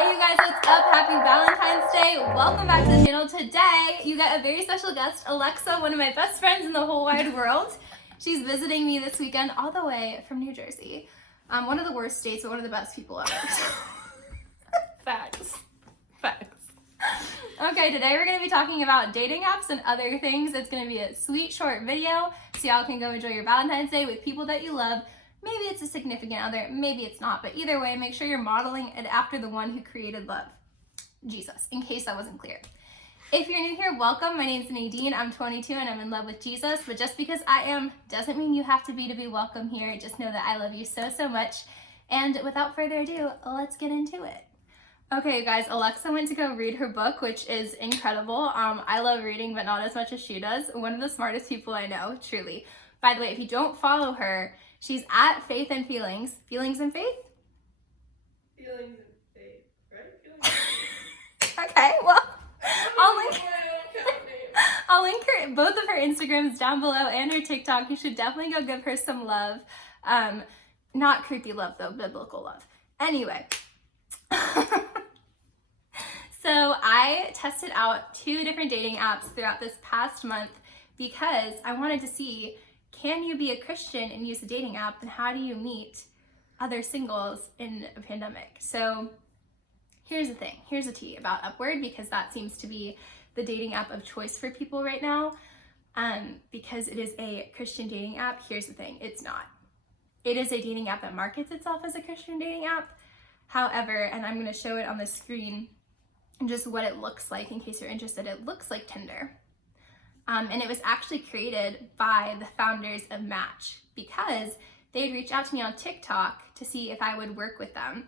Hey you guys, what's up? Happy Valentine's Day. Welcome back to the channel. Today, you got a very special guest, Alexa, one of my best friends in the whole wide world. She's visiting me this weekend all the way from New Jersey. One of the worst states, but one of the best people ever. Facts. Okay, today we're going to be talking about dating apps and other things. It's going to be a sweet, short video so y'all can go enjoy your Valentine's Day with people that you love. Maybe it's a significant other, maybe it's not, but either way, make sure you're modeling it after the one who created love, Jesus, in case that wasn't clear. If you're new here, welcome. My name's Nadine. I'm 22 and I'm in love with Jesus, but just because I am doesn't mean you have to be welcome here. Just know that I love you so, so much. And without further ado, let's get into it. Okay, guys, Alexa went to go read her book, which is incredible. I love reading, but not as much as she does. One of the smartest people I know, truly. By the way, if you don't follow her, she's at Faith and Feelings. Feelings and Faith? Feelings and Faith, right? Feelings and Faith. Okay, well, I'll link her, both of her Instagrams down below and her TikTok. You should definitely go give her some love. Not creepy love, though, biblical love. Anyway. So I tested out 2 different dating apps throughout this past month because I wanted to see, can you be a Christian and use a dating app, and how do you meet other singles in a pandemic? So here's the thing, here's the tea about Upward, because that seems to be the dating app of choice for people right now. Because it is a Christian dating app, here's the thing, it's not. It is a dating app that markets itself as a Christian dating app. However, and I'm gonna show it on the screen, just what it looks like in case you're interested, it looks like Tinder. And it was actually created by the founders of Match because they'd reach out to me on TikTok to see if I would work with them.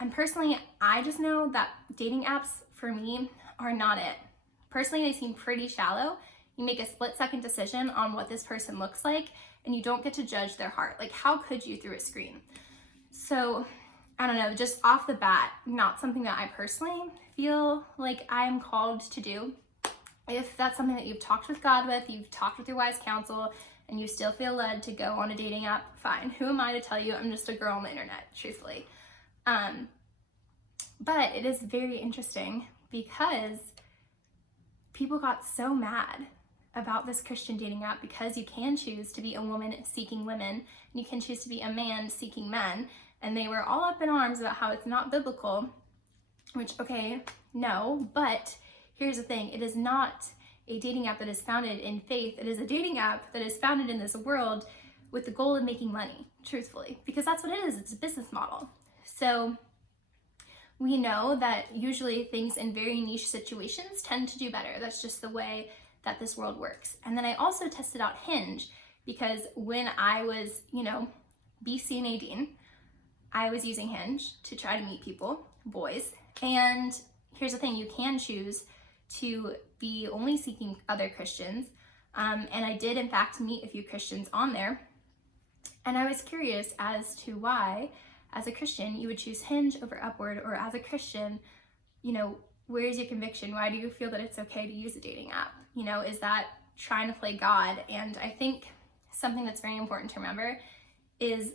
And personally, I just know that dating apps for me are not it. Personally, they seem pretty shallow. You make a split-second decision on what this person looks like, and you don't get to judge their heart. Like, how could you through a screen? So, I don't know, just off the bat, not something that I personally feel like I'm called to do. If that's something that you've talked with God with, you've talked with your wise counsel, and you still feel led to go on a dating app, fine. Who am I to tell you? I'm just a girl on the internet, truthfully. But it is very interesting because people got so mad about this Christian dating app because you can choose to be a woman seeking women, and you can choose to be a man seeking men. And they were all up in arms about how it's not biblical, which, okay, no, but here's the thing. It is not a dating app that is founded in faith. It is a dating app that is founded in this world with the goal of making money, truthfully, because that's what it is. It's a business model. So we know that usually things in very niche situations tend to do better. That's just the way that this world works. And then I also tested out Hinge because when I was, BC Nadine, I was using Hinge to try to meet people, boys. And here's the thing, you can choose to be only seeking other Christians. And I did in fact meet a few Christians on there. And I was curious as to why, as a Christian, you would choose Hinge over Upward, or as a Christian, where's your conviction? Why do you feel that it's okay to use a dating app? Is that trying to play God? And I think something that's very important to remember is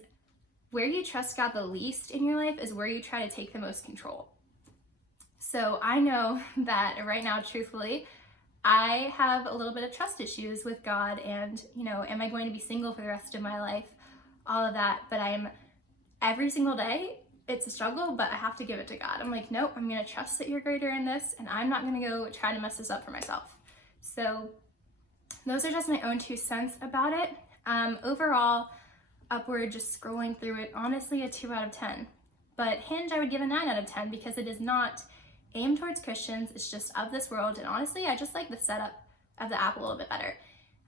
where you trust God the least in your life is where you try to take the most control. So I know that right now, truthfully, I have a little bit of trust issues with God and, am I going to be single for the rest of my life? All of that. But every single day, it's a struggle, but I have to give it to God. I'm like, nope, I'm going to trust that you're greater in this, and I'm not going to go try to mess this up for myself. So those are just my own 2 cents about it. Overall, Upward, just scrolling through it, honestly a 2 out of 10. But Hinge, I would give a 9 out of 10 because it is not aimed towards Christians. It's just of this world. And honestly, I just like the setup of the app a little bit better.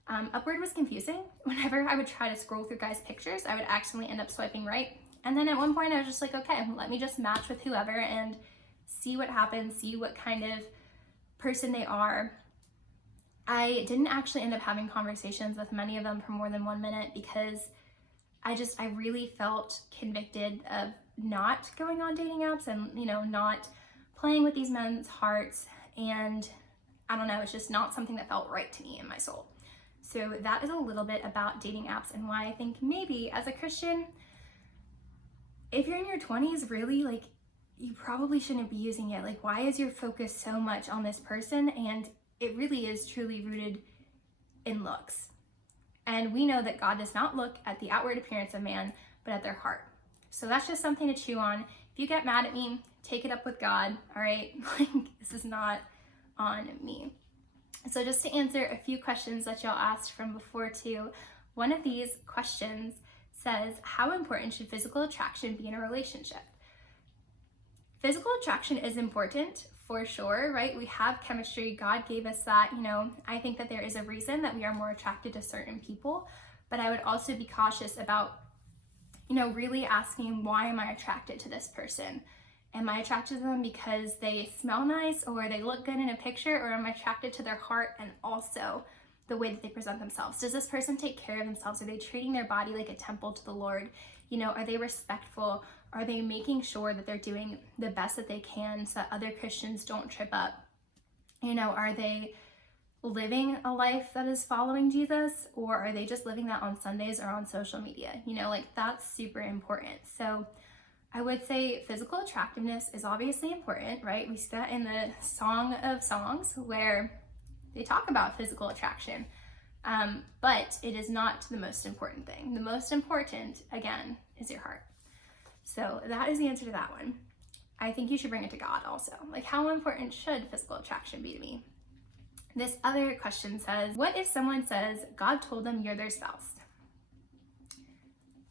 Upward was confusing. Whenever I would try to scroll through guys' pictures, I would accidentally end up swiping right. And then at one point I was just like, okay, let me just match with whoever and see what happens, see what kind of person they are. I didn't actually end up having conversations with many of them for more than 1 minute because I really felt convicted of not going on dating apps and, not playing with these men's hearts. And I don't know, it's just not something that felt right to me in my soul. So that is a little bit about dating apps and why I think maybe as a Christian, if you're in your 20s, really, you probably shouldn't be using it. Like, why is your focus so much on this person? And it really is truly rooted in looks. And we know that God does not look at the outward appearance of man, but at their heart. So that's just something to chew on. If you get mad at me, take it up with God, all right? Like, this is not on me. So just to answer a few questions that y'all asked from before too, one of these questions says, how important should physical attraction be in a relationship? Physical attraction is important for sure, right? We have chemistry. God gave us that. I think that there is a reason that we are more attracted to certain people, but I would also be cautious about, really asking, why am I attracted to this person? Am I attracted to them because they smell nice or they look good in a picture, or am I attracted to their heart and also the way that they present themselves? Does this person take care of themselves? Are they treating their body like a temple to the Lord? Are they respectful? Are they making sure that they're doing the best that they can so that other Christians don't trip up? Are they living a life that is following Jesus, or are they just living that on Sundays or on social media? That's super important. So I would say physical attractiveness is obviously important, right? We see that in the Song of Songs where they talk about physical attraction, but it is not the most important thing. The most important, again, is your heart. So that is the answer to that one. I think you should bring it to God also. Like, how important should physical attraction be to me? This other question says, what if someone says God told them you're their spouse?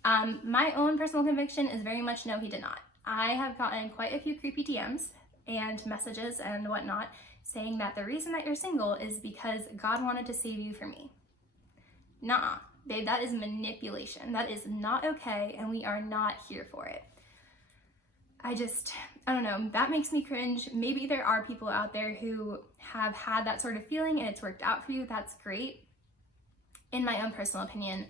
My own personal conviction is very much no, he did not. I have gotten quite a few creepy DMs and messages and whatnot saying that the reason that you're single is because God wanted to save you from me. Nuh-uh, babe, that is manipulation. That is not okay, and we are not here for it. I don't know, that makes me cringe. Maybe there are people out there who have had that sort of feeling and it's worked out for you. That's great. In my own personal opinion,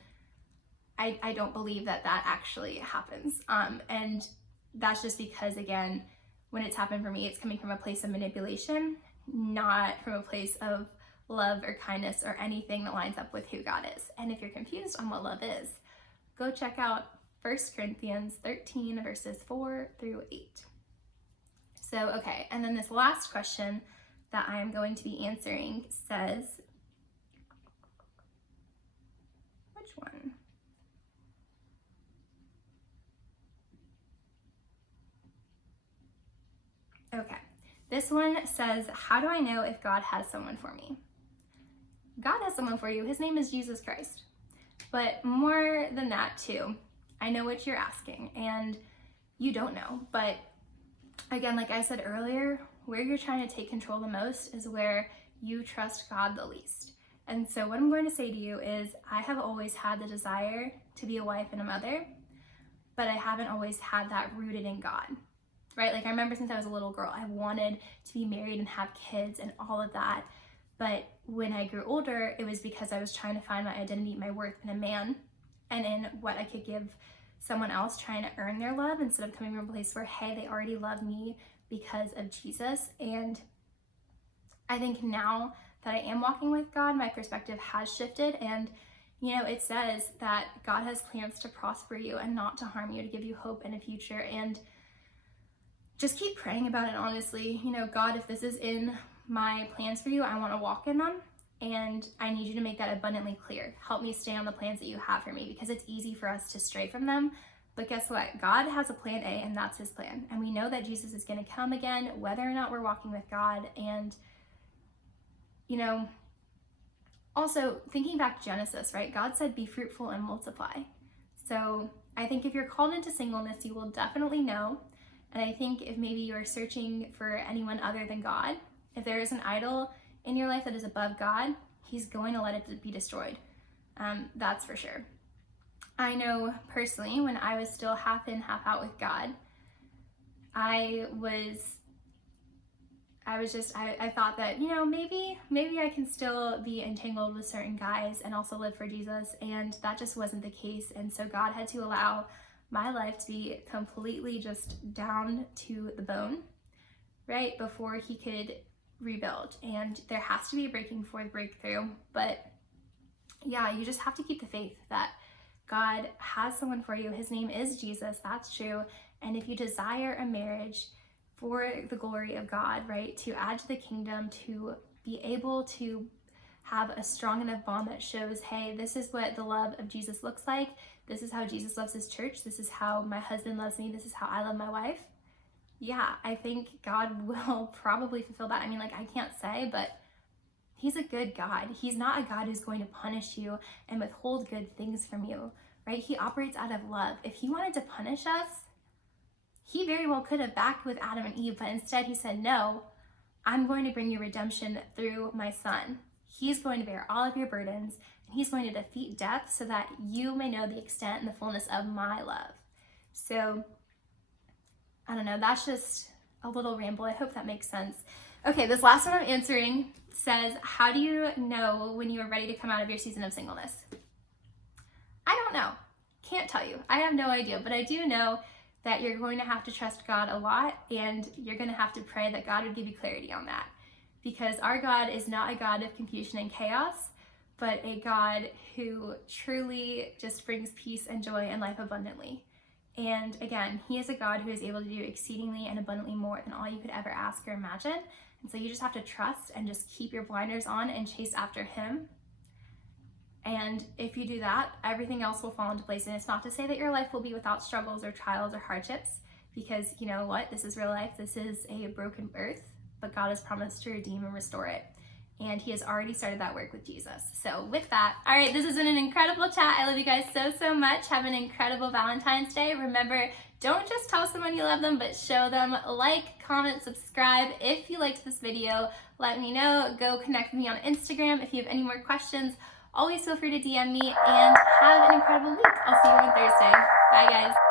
I don't believe that actually happens. And that's just because, again, when it's happened for me, it's coming from a place of manipulation, not from a place of love or kindness or anything that lines up with who God is. And if you're confused on what love is, go check out 1 Corinthians 13 verses 4 through 8. So, okay, and then this last question that I'm going to be answering says, which one? Okay, this one says, how do I know if God has someone for me? God has someone for you. His name is Jesus Christ. But more than that too, I know what you're asking, and you don't know. But again, like I said earlier, where you're trying to take control the most is where you trust God the least. And so what I'm going to say to you is, I have always had the desire to be a wife and a mother, but I haven't always had that rooted in God, right? Like, I remember since I was a little girl, I wanted to be married and have kids and all of that. But when I grew older, it was because I was trying to find my identity, my worth in a man and in what I could give someone else, trying to earn their love instead of coming from a place where, hey, they already love me because of Jesus. And I think now that I am walking with God, my perspective has shifted. And, it says that God has plans to prosper you and not to harm you, to give you hope and a future. And just keep praying about it, honestly. God, if this is in my plans for you, I want to walk in them, and I need you to make that abundantly clear. Help me stay on the plans that you have for me, because it's easy for us to stray from them. But guess what? God has a plan A, and that's his plan. And we know that Jesus is going to come again, whether or not we're walking with God. And, also thinking back to Genesis, right? God said, be fruitful and multiply. So I think if you're called into singleness, you will definitely know. And I think if maybe you are searching for anyone other than God, if there is an idol in your life that is above God, he's going to let it be destroyed. That's for sure. I know personally, when I was still half in, half out with God, I thought that, maybe I can still be entangled with certain guys and also live for Jesus. And that just wasn't the case. And so God had to allow my life to be completely just down to the bone, right? Before he could rebuild. And there has to be a breaking before the breakthrough. But yeah, you just have to keep the faith that God has someone for you. His name is Jesus. That's true. And if you desire a marriage, for the glory of God, right? To add to the kingdom, to be able to have a strong enough bond that shows, hey, this is what the love of Jesus looks like. This is how Jesus loves his church. This is how my husband loves me. This is how I love my wife. Yeah, I think God will probably fulfill that. I mean, like, I can't say, but he's a good God. He's not a God who's going to punish you and withhold good things from you, right? He operates out of love. If he wanted to punish us, he very well could have backed with Adam and Eve, but instead he said, no, I'm going to bring you redemption through my son. He's going to bear all of your burdens, and he's going to defeat death so that you may know the extent and the fullness of my love. So, I don't know, that's just a little ramble. I hope that makes sense. Okay, this last one I'm answering says, how do you know when you are ready to come out of your season of singleness? I don't know. Can't tell you. I have no idea, but I do know that you're going to have to trust God a lot, and you're going to have to pray that God would give you clarity on that. Because our God is not a God of confusion and chaos, but a God who truly just brings peace and joy and life abundantly. And again, he is a God who is able to do exceedingly and abundantly more than all you could ever ask or imagine. And so you just have to trust and just keep your blinders on and chase after him. And if you do that, everything else will fall into place. And it's not to say that your life will be without struggles or trials or hardships, because you know what? This is real life. This is a broken earth, but God has promised to redeem and restore it. And he has already started that work with Jesus. So with that, all right, this has been an incredible chat. I love you guys so, so much. Have an incredible Valentine's Day. Remember, don't just tell someone you love them, but show them. Like, comment, subscribe. If you liked this video, let me know. Go connect with me on Instagram. If you have any more questions, always feel free to DM me, and have an incredible week. I'll see you on Thursday. Bye, guys.